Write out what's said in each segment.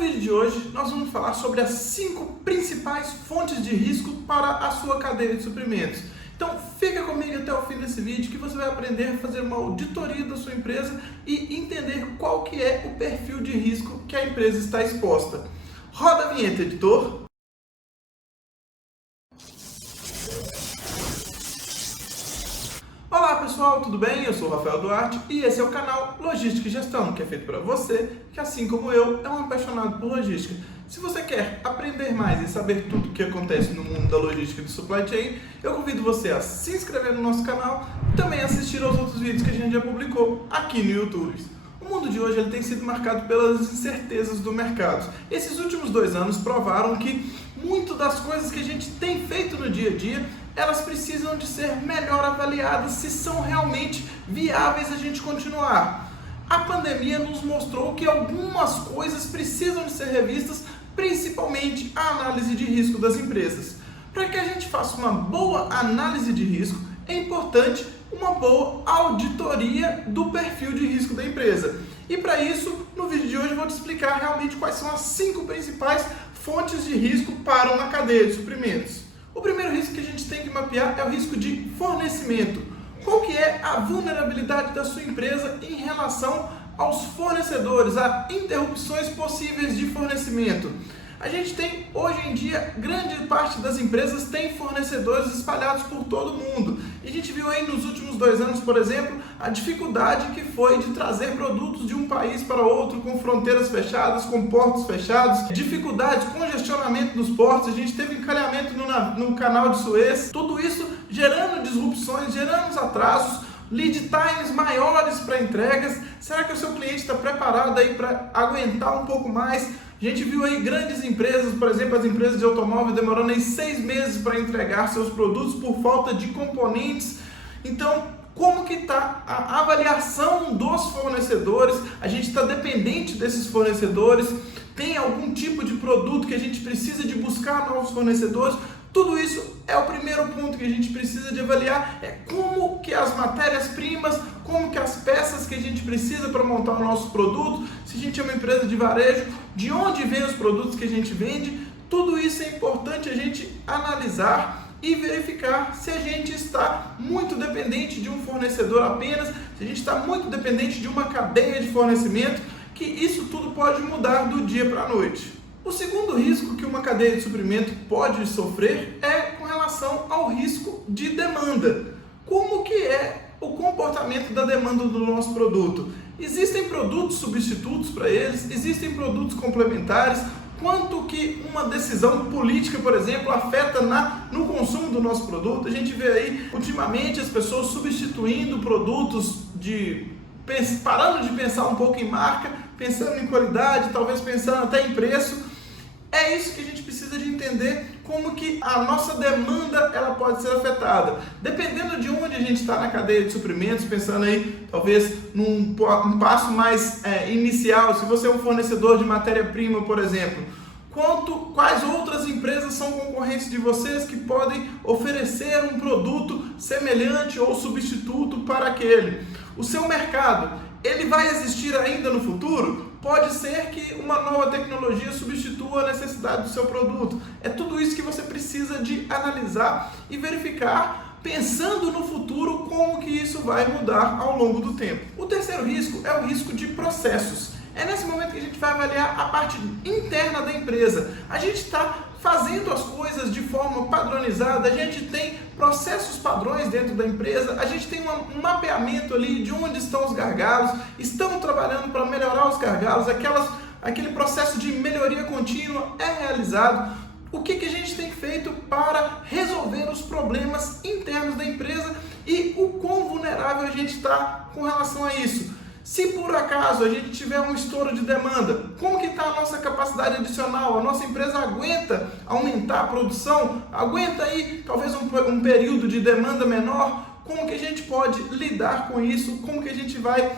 vídeo de hoje nós vamos falar sobre as 5 principais fontes de risco para a sua cadeia de suprimentos. Então fica comigo até o fim desse vídeo que você vai aprender a fazer uma auditoria da sua empresa e entender qual que é o perfil de risco que a empresa está exposta. Roda a vinheta, editor! Olá pessoal, tudo bem? Eu sou o Rafael Duarte e esse é o canal Logística e Gestão, que é feito para você que, assim como eu, é um apaixonado por logística. Se você quer aprender mais e saber tudo o que acontece no mundo da logística e do supply chain, eu convido você a se inscrever no nosso canal e também assistir aos outros vídeos que a gente já publicou aqui no YouTube. O mundo de hoje ele tem sido marcado pelas incertezas do mercado. Esses últimos 2 anos provaram que muito das coisas que a gente tem feito no dia a dia, elas precisam de ser melhor avaliadas se são realmente viáveis a gente continuar. A pandemia nos mostrou que algumas coisas precisam de ser revistas, principalmente a análise de risco das empresas. Para que a gente faça uma boa análise de risco, é importante uma boa auditoria do perfil de risco da empresa. E para isso, no vídeo de hoje eu vou te explicar realmente quais são as 5 principais fontes de risco para uma cadeia de suprimentos. O primeiro risco que a gente tem que mapear é o risco de fornecimento. Qual que é a vulnerabilidade da sua empresa em relação aos fornecedores, a interrupções possíveis de fornecimento? A gente tem, hoje em dia, grande parte das empresas tem fornecedores espalhados por todo o mundo. E a gente viu aí nos últimos 2 anos, por exemplo, a dificuldade que foi de trazer produtos de um país para outro com fronteiras fechadas, com portos fechados, dificuldades, congestionamento nos portos, a gente teve encalhamento no canal de Suez, tudo isso gerando disrupções, gerando atrasos, lead times maiores para entregas. Será que o seu cliente está preparado aí para aguentar um pouco mais? A gente viu aí grandes empresas, por exemplo, as empresas de automóvel demorando aí 6 meses para entregar seus produtos por falta de componentes. Então, como que está a avaliação dos fornecedores? A gente está dependente desses fornecedores? Tem algum tipo de produto que a gente precisa de buscar novos fornecedores? Tudo isso é o primeiro ponto que a gente precisa de avaliar, é como que as matérias-primas, como que as peças que a gente precisa para montar o nosso produto, se a gente é uma empresa de varejo, de onde vêm os produtos que a gente vende, tudo isso é importante a gente analisar e verificar se a gente está muito dependente de um fornecedor apenas, se a gente está muito dependente de uma cadeia de fornecimento, que isso tudo pode mudar do dia para a noite. O segundo risco que uma cadeia de suprimento pode sofrer é com relação ao risco de demanda. Como que é o comportamento da demanda do nosso produto? Existem produtos substitutos para eles? Existem produtos complementares? Quanto que uma decisão política, por exemplo, afeta no consumo do nosso produto? A gente vê aí, ultimamente, as pessoas substituindo produtos parando de pensar um pouco em marca, pensando em qualidade, talvez pensando até em preço. É isso que a gente precisa de entender, como que a nossa demanda ela pode ser afetada. Dependendo de onde a gente está na cadeia de suprimentos, pensando aí talvez num passo mais inicial, se você é um fornecedor de matéria-prima, por exemplo, quais outras empresas são concorrentes de vocês que podem oferecer um produto semelhante ou substituto para aquele? O seu mercado, ele vai existir ainda no futuro? Pode ser que uma nova tecnologia substitua a necessidade do seu produto. É tudo isso que você precisa de analisar e verificar, pensando no futuro, como que isso vai mudar ao longo do tempo. O terceiro risco é o risco de processos. É nesse momento que a gente vai avaliar a parte interna da empresa. A gente está fazendo as coisas de forma padronizada, a gente tem processos padrões dentro da empresa, a gente tem um mapeamento ali de onde estão os gargalos, estamos trabalhando para melhorar os gargalos, aquele processo de melhoria contínua é realizado. O que a gente tem feito para resolver os problemas internos da empresa e o quão vulnerável a gente está com relação a isso? Se por acaso a gente tiver um estouro de demanda, como que está a nossa capacidade adicional? A nossa empresa aguenta aumentar a produção? Aguenta aí talvez um período de demanda menor? Como que a gente pode lidar com isso? Como que a gente vai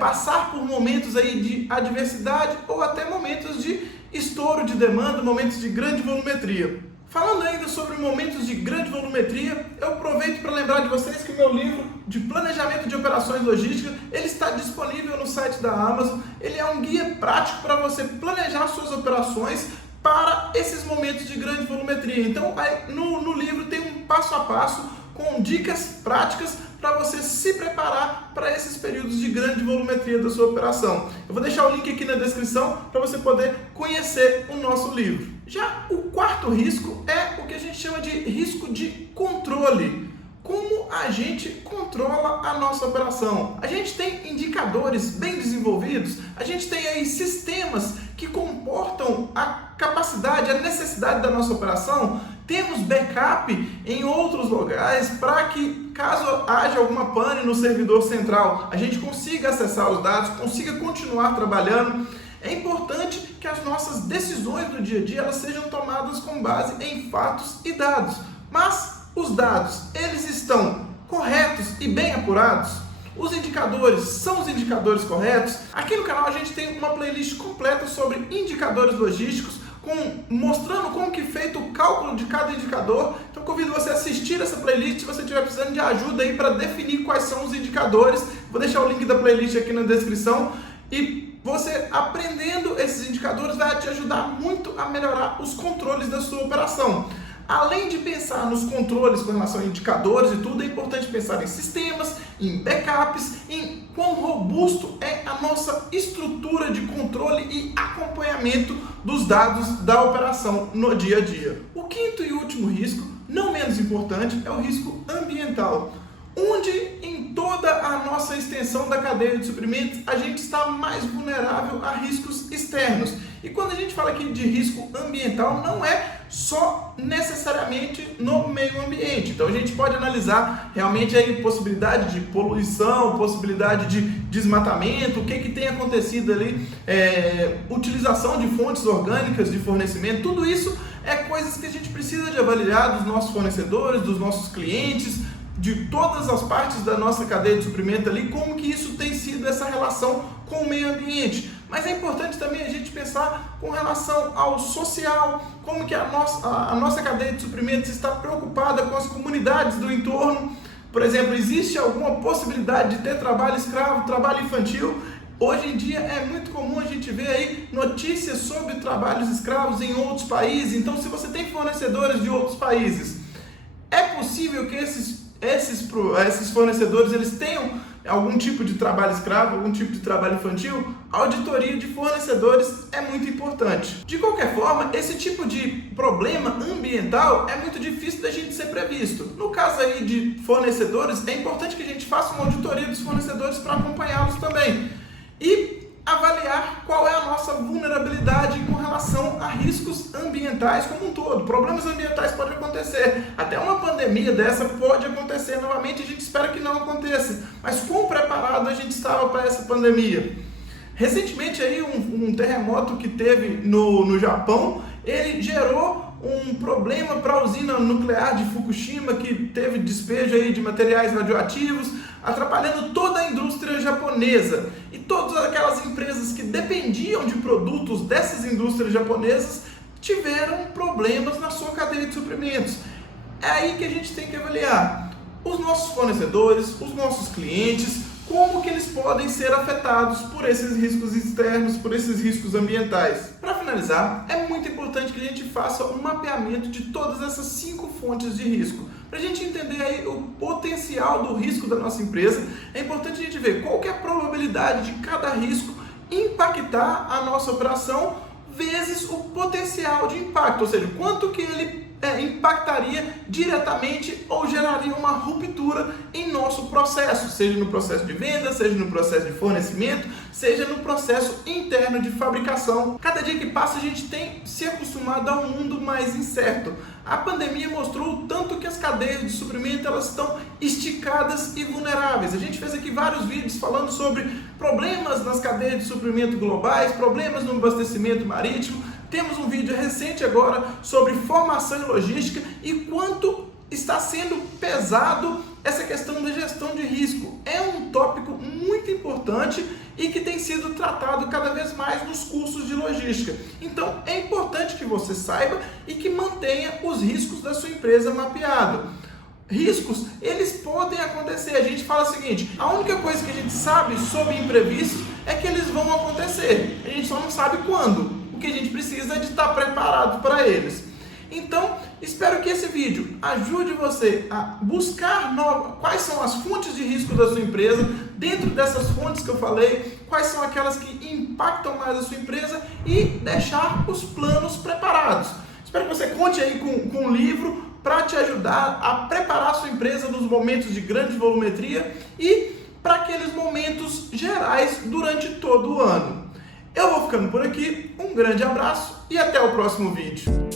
passar por momentos aí de adversidade ou até momentos de estouro de demanda, momentos de grande volumetria. Falando ainda sobre momentos de grande volumetria, eu aproveito para lembrar de vocês que o meu livro de planejamento de operações logísticas, ele está disponível no site da Amazon. Ele é um guia prático para você planejar suas operações para esses momentos de grande volumetria. Então, no livro tem um passo a passo com dicas práticas para você se preparar para esses períodos de grande volumetria da sua operação. Eu vou deixar o link aqui na descrição para você poder conhecer o nosso livro. Já o quarto risco é o que a gente chama de risco de controle. Como a gente controla a nossa operação? A gente tem indicadores bem desenvolvidos, a gente tem aí sistemas que comportam a capacidade, a necessidade da nossa operação, temos backup em outros lugares para que, caso haja alguma pane no servidor central, a gente consiga acessar os dados, consiga continuar trabalhando. É importante que as nossas decisões do dia a dia elas sejam tomadas com base em fatos e dados. Mas os dados, eles estão corretos e bem apurados? Os indicadores são os indicadores corretos? Aqui no canal a gente tem uma playlist completa sobre indicadores logísticos, mostrando como que é feito o cálculo de cada indicador. Então convido você a assistir essa playlist se você estiver precisando de ajuda aí para definir quais são os indicadores. Vou deixar o link da playlist aqui na descrição. E você aprendendo esses indicadores vai te ajudar muito a melhorar os controles da sua operação. Além de pensar nos controles com relação a indicadores e tudo, é importante pensar em sistemas, em backups, em quão robusto é a nossa estrutura de controle e acompanhamento dos dados da operação no dia a dia. O quinto e último risco, não menos importante, é o risco ambiental, onde em toda a nossa extensão da cadeia de suprimentos a gente está mais vulnerável a riscos externos. E quando a gente fala aqui de risco ambiental, não é só necessariamente no meio ambiente. Então a gente pode analisar realmente aí possibilidade de poluição, possibilidade de desmatamento, o que tem acontecido ali, utilização de fontes orgânicas de fornecimento, tudo isso é coisas que a gente precisa de avaliar dos nossos fornecedores, dos nossos clientes, de todas as partes da nossa cadeia de suprimento ali, como que isso tem sido essa relação com o meio ambiente. Mas é importante também a gente pensar com relação ao social, como que a nossa cadeia de suprimentos está preocupada com as comunidades do entorno. Por exemplo, existe alguma possibilidade de ter trabalho escravo, trabalho infantil? Hoje em dia é muito comum a gente ver aí notícias sobre trabalhos escravos em outros países. Então, se você tem fornecedores de outros países, é possível que esses fornecedores eles tenham algum tipo de trabalho escravo, algum tipo de trabalho infantil? A auditoria de fornecedores é muito importante. De qualquer forma, esse tipo de problema ambiental é muito difícil da gente ser previsto. No caso aí de fornecedores, é importante que a gente faça uma auditoria dos fornecedores para acompanhá-los também. E avaliar qual é a nossa vulnerabilidade com relação a riscos ambientais como um todo. Problemas ambientais podem acontecer, até uma pandemia dessa pode acontecer novamente, a gente espera que não aconteça, mas quão preparado a gente estava para essa pandemia? Recentemente aí um terremoto que teve no Japão, ele gerou um problema para a usina nuclear de Fukushima, que teve despejo aí de materiais radioativos, atrapalhando toda a indústria japonesa. E todas aquelas empresas que dependiam de produtos dessas indústrias japonesas tiveram problemas na sua cadeia de suprimentos. É aí que a gente tem que avaliar os nossos fornecedores, os nossos clientes, como que eles podem ser afetados por esses riscos externos, por esses riscos ambientais. Para finalizar, é muito importante que a gente faça um mapeamento de todas essas 5 fontes de risco. Para a gente entender aí o potencial do risco da nossa empresa, é importante a gente ver qual que é a probabilidade de cada risco impactar a nossa operação vezes o potencial de impacto, ou seja, quanto que ele impactaria diretamente ou geraria uma ruptura em nosso processo, seja no processo de venda, seja no processo de fornecimento, seja no processo interno de fabricação. Cada dia que passa a gente tem se acostumado a um mundo mais incerto. A pandemia mostrou o tanto que as cadeias de suprimento elas estão esticadas e vulneráveis. A gente fez aqui vários vídeos falando sobre problemas nas cadeias de suprimento globais, problemas no abastecimento marítimo. Temos um vídeo recente agora sobre formação e logística e quanto está sendo pesado essa questão da gestão de risco. É um tópico muito importante e que tem sido tratado cada vez mais nos cursos de logística. Então, é importante que você saiba e que mantenha os riscos da sua empresa mapeados. Riscos, eles podem acontecer. A gente fala o seguinte: a única coisa que a gente sabe sobre imprevistos é que eles vão acontecer. A gente só não sabe quando. O que a gente precisa é de estar preparado para eles. Então, espero que esse vídeo ajude você a buscar quais são as fontes de risco da sua empresa, dentro dessas fontes que eu falei, quais são aquelas que impactam mais a sua empresa e deixar os planos preparados. Espero que você conte aí com um livro para te ajudar a preparar a sua empresa nos momentos de grande volumetria e para aqueles momentos gerais durante todo o ano. Eu vou ficando por aqui, um grande abraço e até o próximo vídeo.